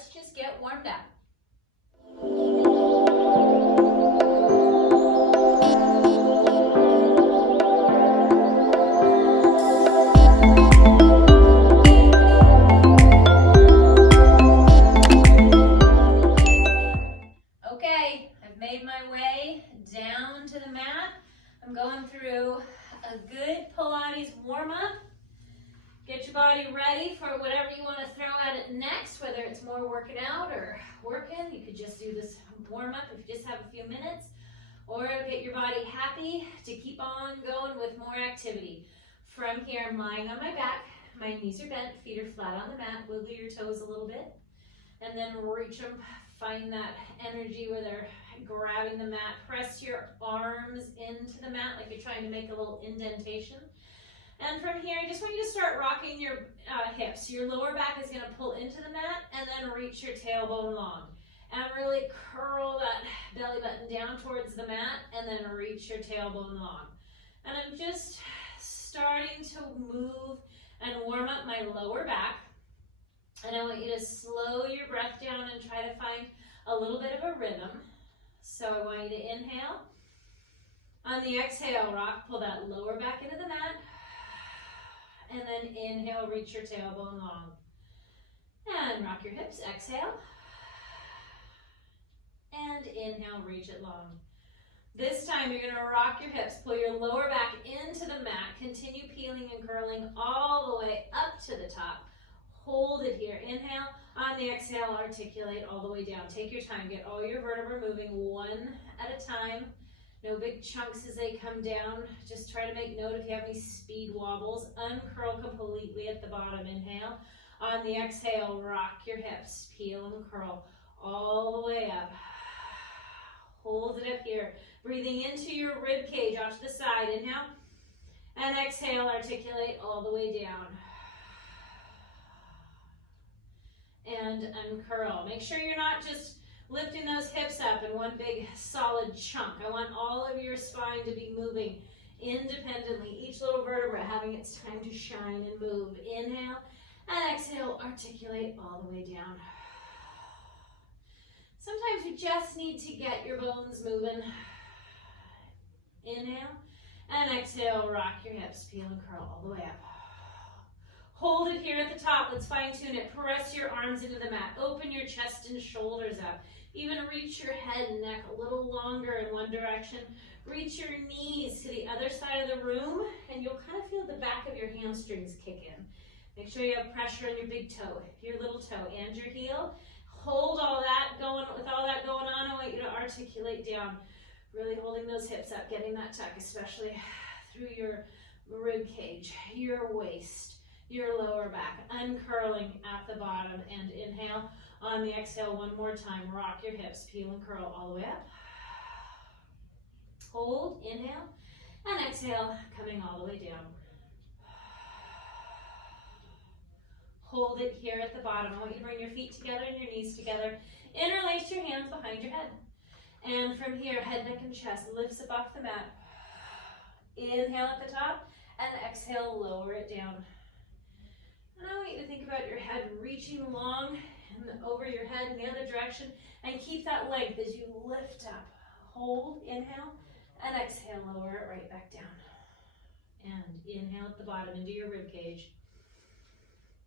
let's just get warmed up. Okay, I've made my way down to the mat. I'm going through a good Pilates warm up. Get your body ready for whatever you want to throw at it next, whether it's more working out or working. You could just do this warm up if you just have a few minutes, or get your body happy to keep on going with more activity. From here, I'm lying on my back. My knees are bent, feet are flat on the mat. Wiggle your toes a little bit, and then reach them. Find that energy where they're grabbing the mat. Press your arms into the mat like you're trying to make a little indentation. And from here, I just want you to start rocking your hips. Your lower back is going to pull into the mat, and then reach your tailbone long. And really curl that belly button down towards the mat, and then reach your tailbone long. And I'm just starting to move and warm up my lower back. And I want you to slow your breath down and try to find a little bit of a rhythm. So I want you to inhale. On the exhale, rock, pull that lower back into the mat. And then inhale, reach your tailbone long. And rock your hips, exhale. And inhale, reach it long. This time you're gonna rock your hips, pull your lower back into the mat, continue peeling and curling all the way up to the top. Hold it here, inhale. On the exhale, articulate all the way down. Take your time, get all your vertebrae moving one at a time. No big chunks as they come down. Just try to make note if you have any speed wobbles. Uncurl completely at the bottom. Inhale. On the exhale, rock your hips. Peel and curl all the way up. Hold it up here. Breathing into your rib cage off to the side. Inhale. And exhale, articulate all the way down. And uncurl. Make sure you're not just lifting those hips up in one big solid chunk. I want all of your spine to be moving independently. Each little vertebra having its time to shine and move. Inhale and exhale, articulate all the way down. Sometimes you just need to get your bones moving. Inhale and exhale, rock your hips, peel and curl all the way up. Hold it here at the top. Let's fine tune it. Press your arms into the mat. Open your chest and shoulders up. Even reach your head and neck a little longer in one direction. Reach your knees to the other side of the room, and you'll kind of feel the back of your hamstrings kick in. Make sure you have pressure on your big toe, your little toe, and your heel. Hold all that going. With all that going on, I want you to articulate down. Really holding those hips up, getting that tuck, especially through your rib cage, your waist, your lower back, uncurling at the bottom, and inhale. On the exhale, one more time, rock your hips, peel and curl all the way up. Hold, inhale, and exhale, coming all the way down. Hold it here at the bottom. I want you to bring your feet together and your knees together. Interlace your hands behind your head. And from here, head, neck, and chest lifts up off the mat. Inhale at the top, and exhale, lower it down. And I want you to think about your head reaching long and over your head in the other direction, and keep that length as you lift up. Hold, inhale, and exhale, lower it right back down. And inhale at the bottom into your rib cage.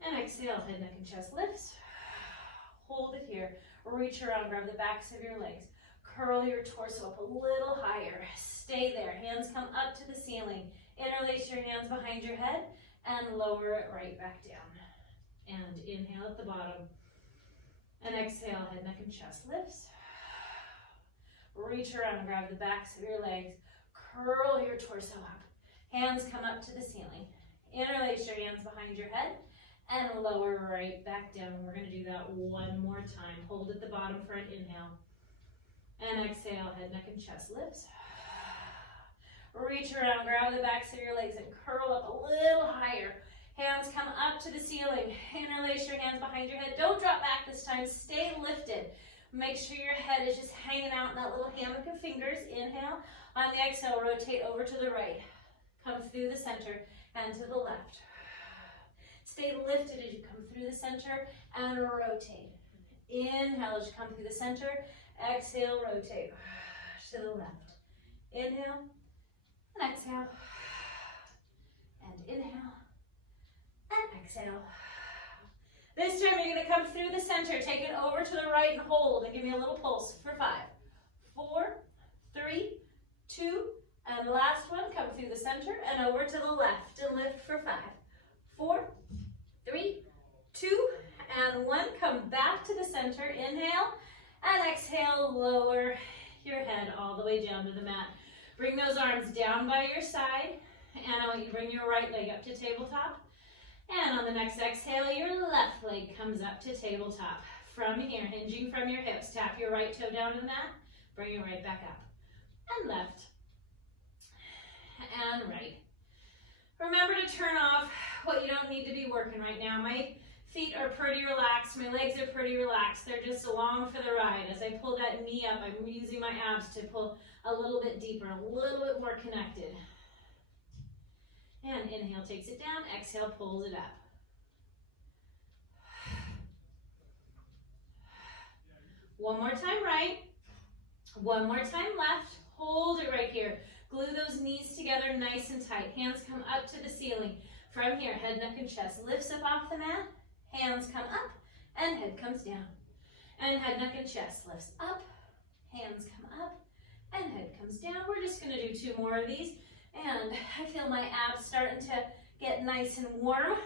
And exhale, head, neck, and chest lifts. Hold it here. Reach around, grab the backs of your legs. Curl your torso up a little higher. Stay there. Hands come up to the ceiling. Interlace your hands behind your head and lower it right back down. And inhale at the bottom. And exhale, head, neck, and chest lifts. Reach around and grab the backs of your legs. Curl your torso up. Hands come up to the ceiling. Interlace your hands behind your head and lower right back down. We're going to do that one more time. Hold at the bottom for an inhale. And exhale, head, neck, and chest lifts. Reach around, grab the backs of your legs and curl up a little higher. Hands come up to the ceiling. Interlace your hands behind your head. Don't drop back this time. Stay lifted. Make sure your head is just hanging out in that little hammock of fingers. Inhale. On the exhale, rotate over to the right. Come through the center and to the left. Stay lifted as you come through the center and rotate. Inhale as you come through the center. Exhale, rotate to the left. Inhale and exhale. And inhale and exhale. This time you're going to come through the center. Take it over to the right and hold. And give me a little pulse for 5, 4, 3, 2, and last one. Come through the center and over to the left. And lift for 5, 4, 3, 2, and 1. Come back to the center. Inhale and exhale. Lower your head all the way down to the mat. Bring those arms down by your side. And I want you to bring your right leg up to tabletop. And on the next exhale, your left leg comes up to tabletop. From here, hinging from your hips, tap your right toe down to the mat. Bring it right back up. And left. And right. Remember to turn off what you don't need to be working right now. My feet are pretty relaxed. My legs are pretty relaxed. They're just along for the ride. As I pull that knee up, I'm using my abs to pull a little bit deeper, a little bit more connected. And inhale takes it down, exhale pulls it up. One more time right, one more time left. Hold it right here. Glue those knees together nice and tight. Hands come up to the ceiling. From here, head, neck, and chest lifts up off the mat. Hands come up and head comes down. And head, neck, and chest lifts up. Hands come up and head comes down. We're just going to do 2 more of these. And I feel my abs starting to get nice and warm.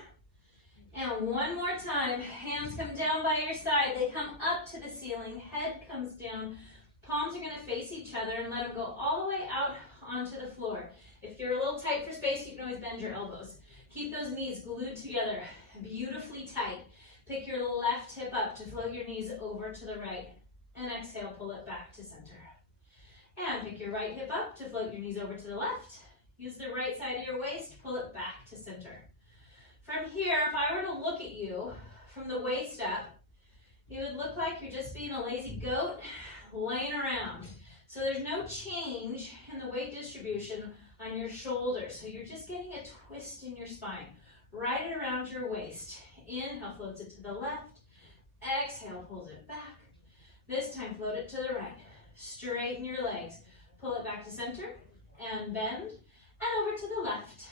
And one more time. Hands come down by your side. They come up to the ceiling. Head comes down. Palms are going to face each other and let them go all the way out onto the floor. If you're a little tight for space, you can always bend your elbows. Keep those knees glued together, beautifully tight. Pick your left hip up to float your knees over to the right. And exhale, pull it back to center. And pick your right hip up to float your knees over to the left. Use the right side of your waist, pull it back to center. From here, if I were to look at you from the waist up, it would look like you're just being a lazy goat laying around. So there's no change in the weight distribution on your shoulders. So you're just getting a twist in your spine, right around your waist. Inhale, floats it to the left. Exhale, pulls it back. This time, float it to the right. Straighten your legs. Pull it back to center and bend. And over to the left,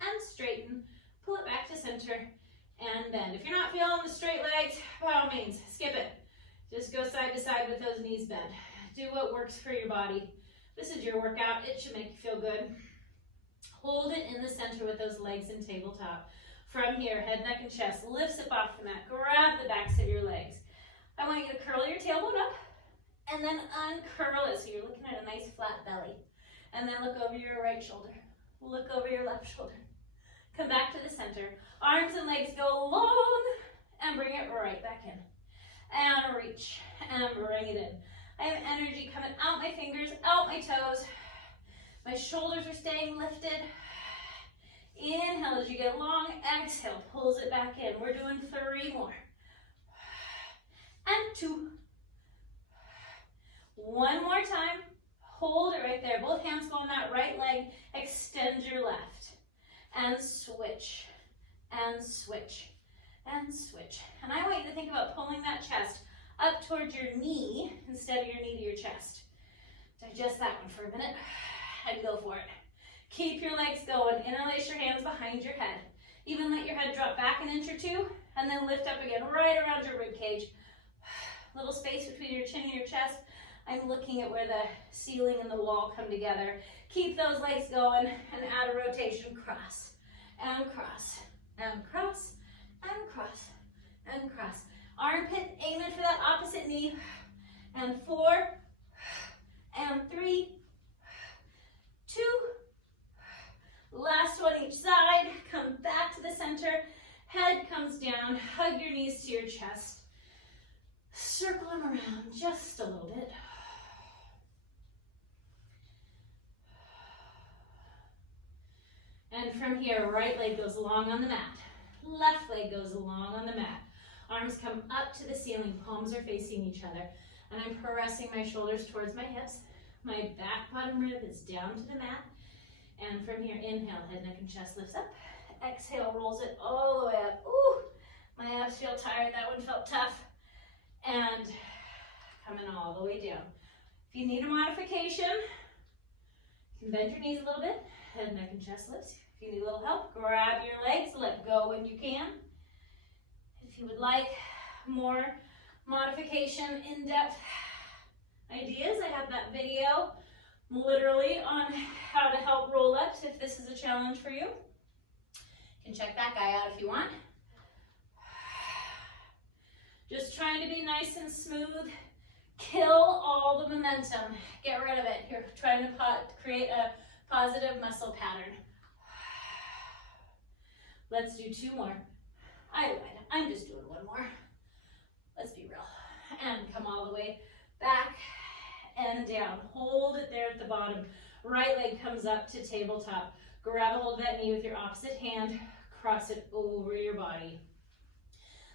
and straighten, pull it back to center, and bend. If you're not feeling the straight legs, by all means, skip it. Just go side to side with those knees bent. Do what works for your body. This is your workout. It should make you feel good. Hold it in the center with those legs in tabletop. From here, head, neck, and chest lifts up off the mat. Grab the backs of your legs. I want you to curl your tailbone up, and then uncurl it so you're looking at a nice flat belly. And then look over your right shoulder. Look over your left shoulder. Come back to the center. Arms and legs go long and bring it right back in. And reach and bring it in. I have energy coming out my fingers, out my toes. My shoulders are staying lifted. Inhale as you get long. Exhale, pulls it back in. We're doing 3 more. And 2. One more time. Hold it right there. Both hands go on that right leg. Extend your left. And switch. And switch. And switch. And I want you to think about pulling that chest up towards your knee instead of your knee to your chest. Digest that one for a minute. And go for it. Keep your legs going. Interlace your hands behind your head. Even let your head drop back 1 inch or 2. And then lift up again right around your rib cage. Little space between your chin and your chest. I'm looking at where the ceiling and the wall come together. Keep those legs going and add a rotation. Cross and cross and cross and cross and cross. Armpit aiming for that opposite knee. And 4 and 3, 2. Last one each side. Come back to the center. Head comes down. Hug your knees to your chest. Circle them around just a little bit. And from here, right leg goes along on the mat. Left leg goes along on the mat. Arms come up to the ceiling. Palms are facing each other. And I'm pressing my shoulders towards my hips. My back bottom rib is down to the mat. And from here, inhale, head, neck, and chest lifts up. Exhale, rolls it all the way up. Ooh, my abs feel tired. That one felt tough. and coming all the way down. If you need a modification, you can bend your knees a little bit, head, neck, and chest lifts. If you need a little help, grab your legs, let go when you can. If you would like more modification, in-depth ideas, I have that video literally on how to help roll-ups if this is a challenge for you. You can check that guy out if you want. Just trying to be nice and smooth. Kill all the momentum. Get rid of it. You're trying to create a positive muscle pattern. Let's do 2 more. I lied. I'm just doing 1 more. Let's be real. And come all the way back and down. Hold it there at the bottom. Right leg comes up to tabletop. Grab a hold of that knee with your opposite hand. Cross it over your body.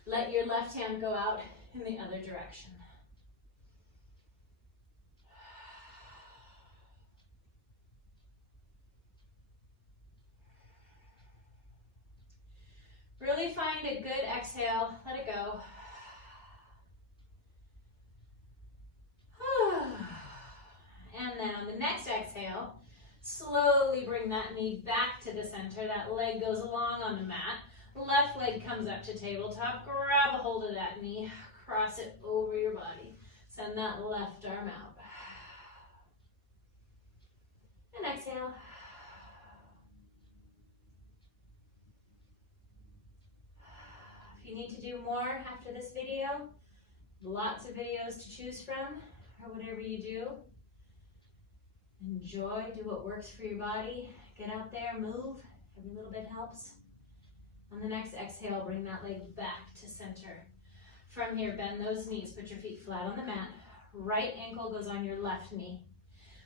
Let your left hand go out in the other direction. Really find a good exhale. Let it go. And then on the next exhale, slowly bring that knee back to the center. That leg goes along on the mat. Left leg comes up to tabletop. Grab a hold of that knee. Cross it over your body. Send that left arm out. And exhale. If you need to do more after this video, lots of videos to choose from, or whatever you do. Enjoy, do what works for your body. Get out there, move. Every little bit helps. On the next exhale, bring that leg back to center. From here, bend those knees. Put your feet flat on the mat. Right ankle goes on your left knee.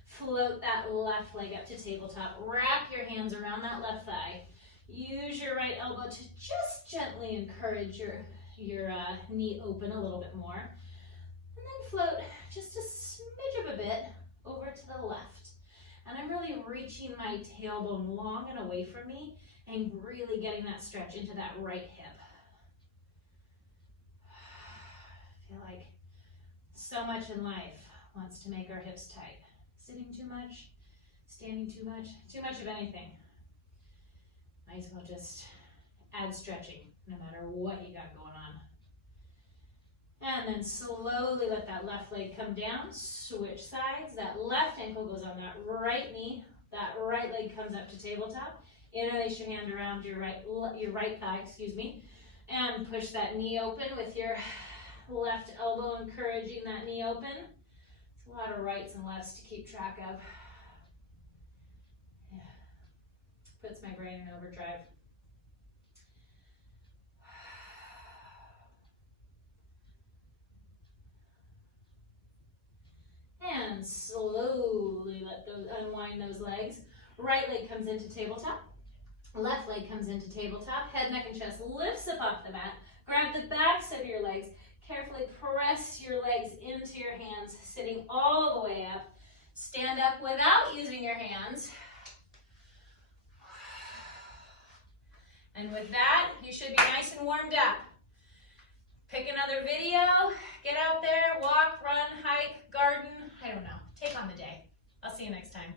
Float that left leg up to tabletop. Wrap your hands around that left thigh. Use your right elbow to just gently encourage your knee open a little bit more. And then float just a smidge of a bit over to the left. And I'm really reaching my tailbone long and away from me and really getting that stretch into that right hip. I feel like so much in life wants to make our hips tight. Sitting too much, standing too much of anything. Might as well just add stretching no matter what you got going on. And then slowly let that left leg come down, switch sides. That left ankle goes on that right knee. That right leg comes up to tabletop. Interlace your hand around your right thigh, and push that knee open with your left elbow, encouraging that knee open. It's a lot of rights and lefts to keep track of. Yeah. Puts my brain in overdrive. And slowly unwind those legs. Right leg comes into tabletop. Left leg comes into tabletop. Head, neck, and chest lifts up off the mat. Grab the backs of your legs. Carefully press your legs into your hands, sitting all the way up. Stand up without using your hands. And with that, you should be nice and warmed up. Pick another video, get out there, walk, run, hike, garden, I don't know. Take on the day. I'll see you next time.